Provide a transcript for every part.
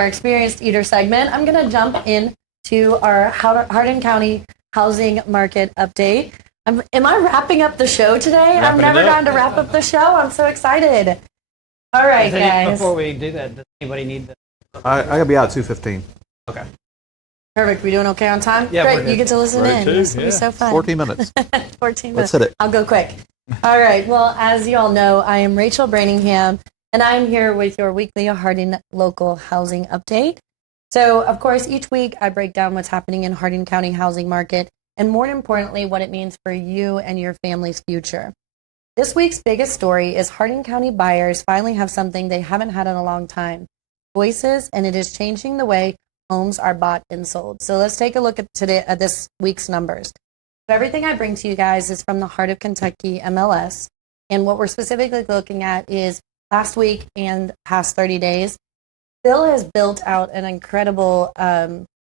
our experienced eater segment, I'm going to jump into our Hardin County housing market update. Am I wrapping up the show today? I've never gotten to wrap up the show. I'm so excited. All right, guys. Before we do that, does anybody need the... I gotta be out at 2:15. Okay. Perfect. We doing okay on time? Yeah, great. we're good. You get to listen in. This will be so fun. 14 minutes. 14 minutes. Let's hit it. I'll go quick. All right. Well, as you all know, I am Rachel Brantingham, and I'm here with your weekly Hardin local housing update. So, of course, each week I break down what's happening in Hardin County housing market, and more importantly, what it means for you and your family's future. This week's biggest story is Hardin County buyers finally have something they haven't had in a long time, voices, and it is changing the way homes are bought and sold. So let's take a look at this week's numbers. So everything I bring to you guys is from the Heart of Kentucky MLS, and what we're specifically looking at is last week and past 30 days. Bill has built out an incredible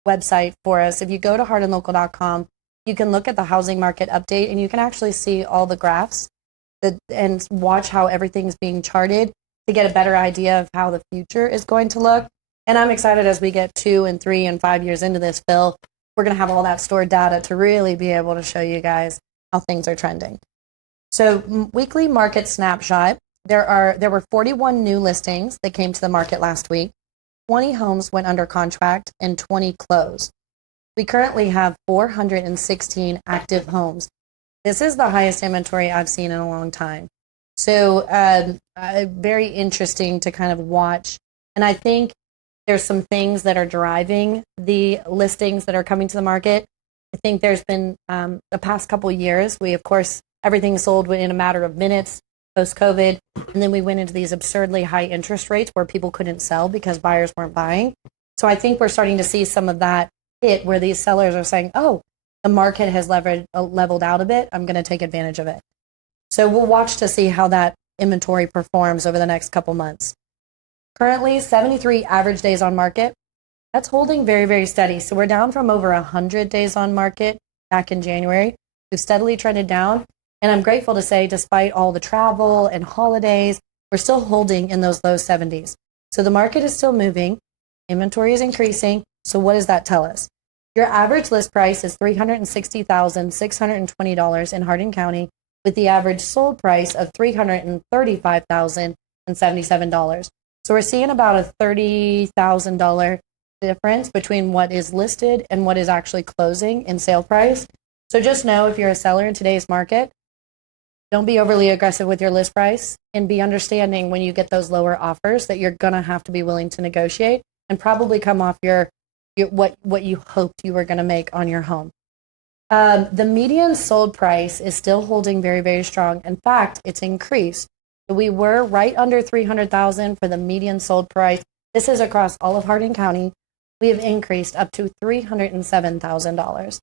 website for us. If you go to hardinlocal.com, you can look at the housing market update, and you can actually see all the graphs and watch how everything's being charted to get a better idea of how the future is going to look. And I'm excited as we get 2 and 3 and 5 years into this, Phil, we're going to have all that stored data to really be able to show you guys how things are trending. So weekly market snapshot, there were 41 new listings that came to the market last week. 20 homes went under contract and 20 closed. We currently have 416 active homes. This is the highest inventory I've seen in a long time. So very interesting to kind of watch. And I think there's some things that are driving the listings that are coming to the market. I think there's been the past couple of years, of course, everything sold in a matter of minutes post-COVID. And then we went into these absurdly high interest rates where people couldn't sell because buyers weren't buying. So I think we're starting to see some of that hit where these sellers are saying, oh, the market has leveled out a bit. I'm going to take advantage of it. So we'll watch to see how that inventory performs over the next couple months. Currently, 73 average days on market. That's holding very, very steady. So we're down from over 100 days on market back in January. We've steadily trended down. And I'm grateful to say, despite all the travel and holidays, we're still holding in those low 70s. So the market is still moving. Inventory is increasing. So what does that tell us? Your average list price is $360,620 in Hardin County, with the average sold price of $335,077. So we're seeing about a $30,000 difference between what is listed and what is actually closing in sale price. So just know, if you're a seller in today's market, don't be overly aggressive with your list price, and be understanding when you get those lower offers that you're going to have to be willing to negotiate and probably come off what you hoped you were going to make on your home. The median sold price is still holding very, very strong. In fact, it's increased. We were right under $300,000 for the median sold price. This is across all of Hardin County. We have increased up to $307,000.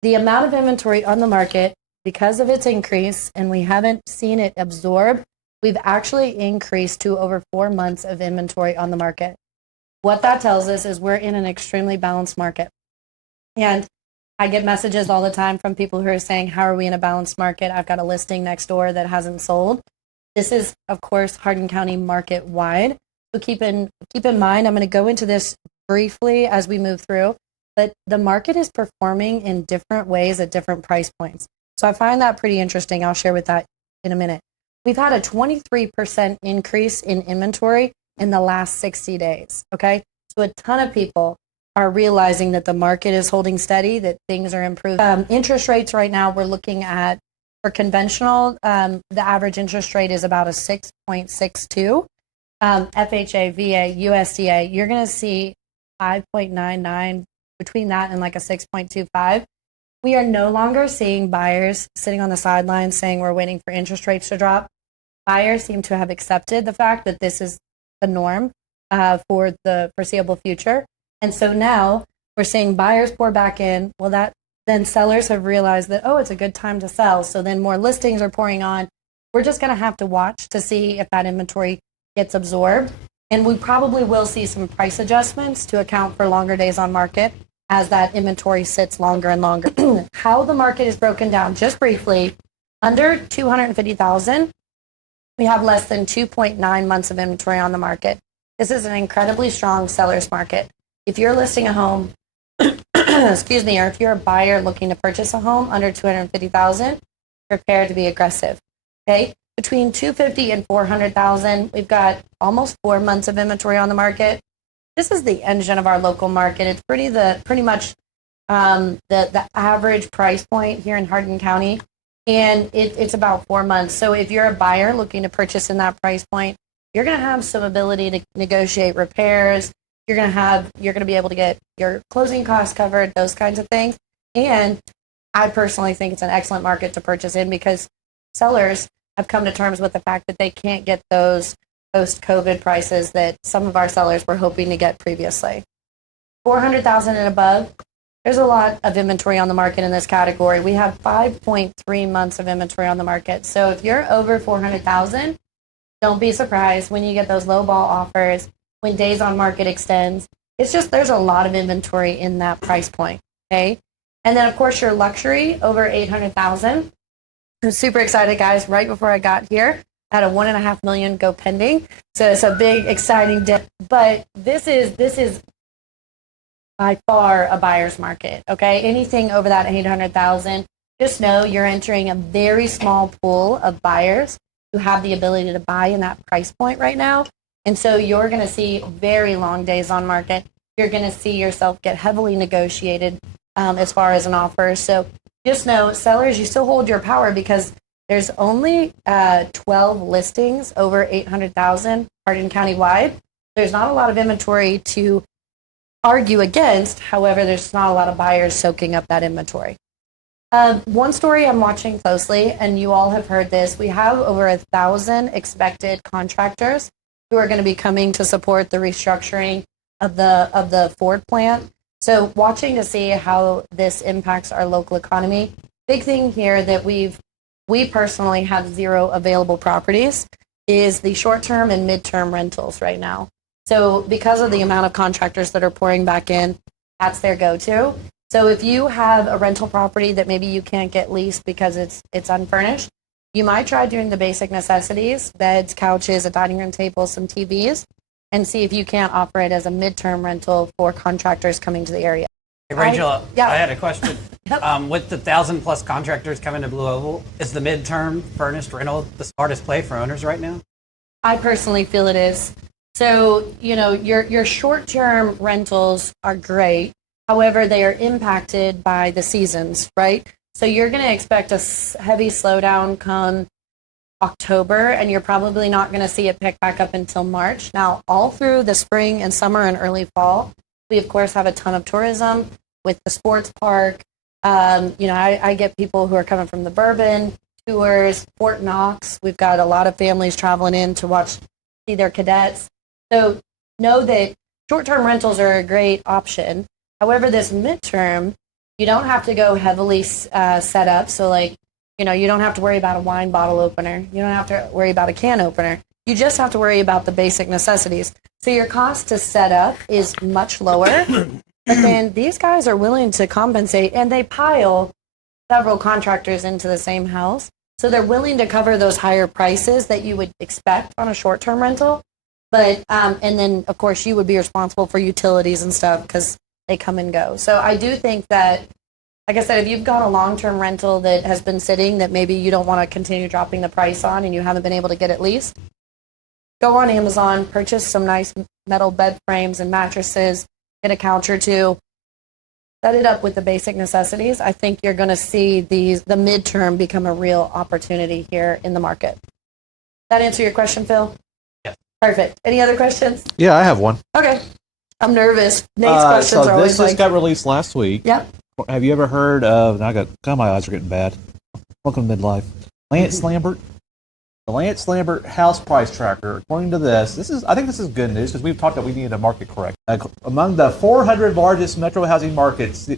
The amount of inventory on the market, because of its increase, and we haven't seen it absorb, we've actually increased to over 4 months of inventory on the market. What that tells us is we're in an extremely balanced market. And I get messages all the time from people who are saying, how are we in a balanced market? I've got a listing next door that hasn't sold. This is, of course, Hardin County market wide. So keep in mind, I'm going to go into this briefly as we move through, but the market is performing in different ways at different price points. So I find that pretty interesting. I'll share with that in a minute. We've had a 23% increase in inventory in the last 60 days. Okay. So a ton of people are realizing that the market is holding steady, that things are improving. Interest rates right now, we're looking at, for conventional, the average interest rate is about a 6.62. FHA, VA, USDA, you're going to see 5.99, between that and like a 6.25. We are no longer seeing buyers sitting on the sidelines saying we're waiting for interest rates to drop. Buyers seem to have accepted the fact that this is the norm for the foreseeable future. And so now we're seeing buyers pour back in. Well, then sellers have realized that, oh, it's a good time to sell. So then more listings are pouring on. We're just going to have to watch to see if that inventory gets absorbed. And we probably will see some price adjustments to account for longer days on market as that inventory sits longer and longer. How the market is broken down, just briefly, under 250,000, we have less than 2.9 months of inventory on the market. This is an incredibly strong seller's market. If you're listing a home, excuse me, or if you're a buyer looking to purchase a home under $250,000, prepare to be aggressive. Okay, between $250,000 and $400,000, we've got almost 4 months of inventory on the market. This is the engine of our local market. It's pretty much the average price point here in Hardin County, and it's about 4 months. So if you're a buyer looking to purchase in that price point, you're going to have some ability to negotiate repairs. You're going to be able to get your closing costs covered, those kinds of things. And I personally think it's an excellent market to purchase in because sellers have come to terms with the fact that they can't get those post-COVID prices that some of our sellers were hoping to get previously. 400,000 and above, there's a lot of inventory on the market in this category. We have 5.3 months of inventory on the market. So if you're over 400,000, don't be surprised when you get those low ball offers, when days on market extends. It's just there's a lot of inventory in that price point, okay? And then, of course, your luxury over 800,000. I'm super excited, guys. Right before I got here, I had a $1.5 million go pending. So it's a big, exciting dip. But this is by far a buyer's market, okay? Anything over that 800,000, just know you're entering a very small pool of buyers who have the ability to buy in that price point right now. And so you're going to see very long days on market. You're going to see yourself get heavily negotiated as far as an offer. So just know, sellers, you still hold your power because there's only 12 listings over 800,000 Hardin County wide. There's not a lot of inventory to argue against. However, there's not a lot of buyers soaking up that inventory. One story I'm watching closely, and you all have heard this, we have over 1,000 expected contractors who are going to be coming to support the restructuring of the Ford plant. So watching to see how this impacts our local economy. Big thing here that we personally have 0 available properties is the short-term and mid-term rentals right now. So because of the amount of contractors that are pouring back in, that's their go-to. So if you have a rental property that maybe you can't get leased because it's unfurnished, you might try doing the basic necessities, beds, couches, a dining room table, some TVs, and see if you can't offer it as a midterm rental for contractors coming to the area. Hey, Rachel, Yeah. I had a question. Yep. With the 1,000+ contractors coming to Blue Oval, is the midterm furnished rental the smartest play for owners right now? I personally feel it is. So, your short-term rentals are great. However, they are impacted by the seasons, right? So you're going to expect a heavy slowdown come October, and you're probably not going to see it pick back up until March. Now, all through the spring and summer and early fall, we, of course, have a ton of tourism with the sports park. I get people who are coming from the Bourbon tours, Fort Knox. We've got a lot of families traveling in to see their cadets. So know that short-term rentals are a great option. However, this midterm, you don't have to go heavily set up. So you don't have to worry about a wine bottle opener. You don't have to worry about a can opener. You just have to worry about the basic necessities. So your cost to set up is much lower. But then these guys are willing to compensate, and they pile several contractors into the same house. So they're willing to cover those higher prices that you would expect on a short-term rental. But, and then, of course, you would be responsible for utilities and stuff because they come and go. So I do think that, like I said, if you've got a long-term rental that has been sitting that maybe you don't want to continue dropping the price on and you haven't been able to get it leased, go on Amazon, purchase some nice metal bed frames and mattresses, get a couch or two, set it up with the basic necessities. I think you're going to see the midterm become a real opportunity here in the market. That answer your question, Phil? Yes. Perfect. Any other questions? Yeah, I have one. Okay. I'm nervous. Nate's questions are always this just got released last week. Yep. Have you ever heard of? God, my eyes are getting bad. Welcome to midlife. Lance Lambert. The Lance Lambert house price tracker. According to I think this is good news because we've talked that we needed a market correct. Among the 400 largest metro housing markets,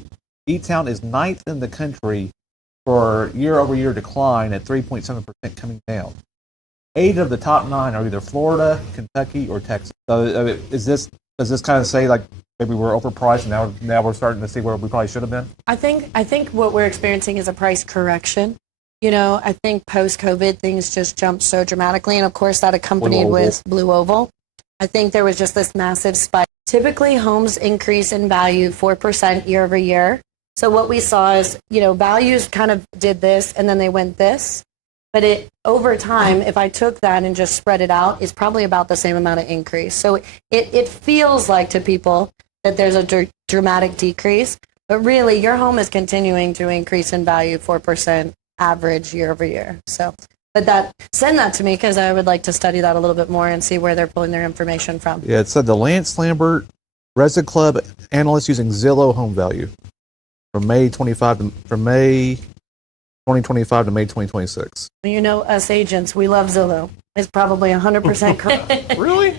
E-Town is 9th in the country for year-over-year decline at 3.7% coming down. 8 of the top 9 are either Florida, Kentucky, or Texas. So does this kind of say maybe we're overpriced and now we're starting to see where we probably should have been? I think what we're experiencing is a price correction. I think post-COVID things just jumped so dramatically, and of course that accompanied with BlueOval. I think there was just this massive spike. Typically, homes increase in value 4% year over year. So what we saw is, values kind of did this and then they went this. But over time, if I took that and just spread it out, it's probably about the same amount of increase. So it feels like to people that there's a dramatic decrease, but really your home is continuing to increase in value 4% average year over year. So, but send that to me because I would like to study that a little bit more and see where they're pulling their information from. Yeah, it said the Lance Lambert Resident Club analyst using Zillow home value from May 2025 to May 2026. Us agents, we love Zillow. It's probably 100% correct. Really?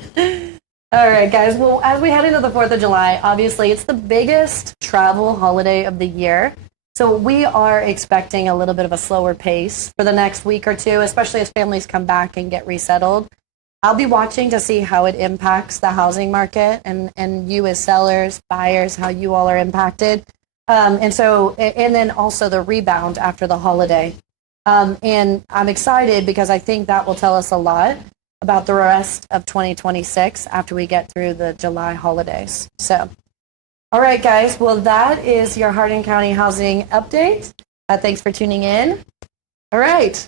All right, guys. Well, as we head into the 4th of July, obviously it's the biggest travel holiday of the year. So we are expecting a little bit of a slower pace for the next week or two, especially as families come back and get resettled. I'll be watching to see how it impacts the housing market and you as sellers, buyers, how you all are impacted. And then also the rebound after the holiday. And I'm excited because I think that will tell us a lot about the rest of 2026 after we get through the July holidays. So, all right, guys. Well, that is your Hardin County housing update. Thanks for tuning in. All right.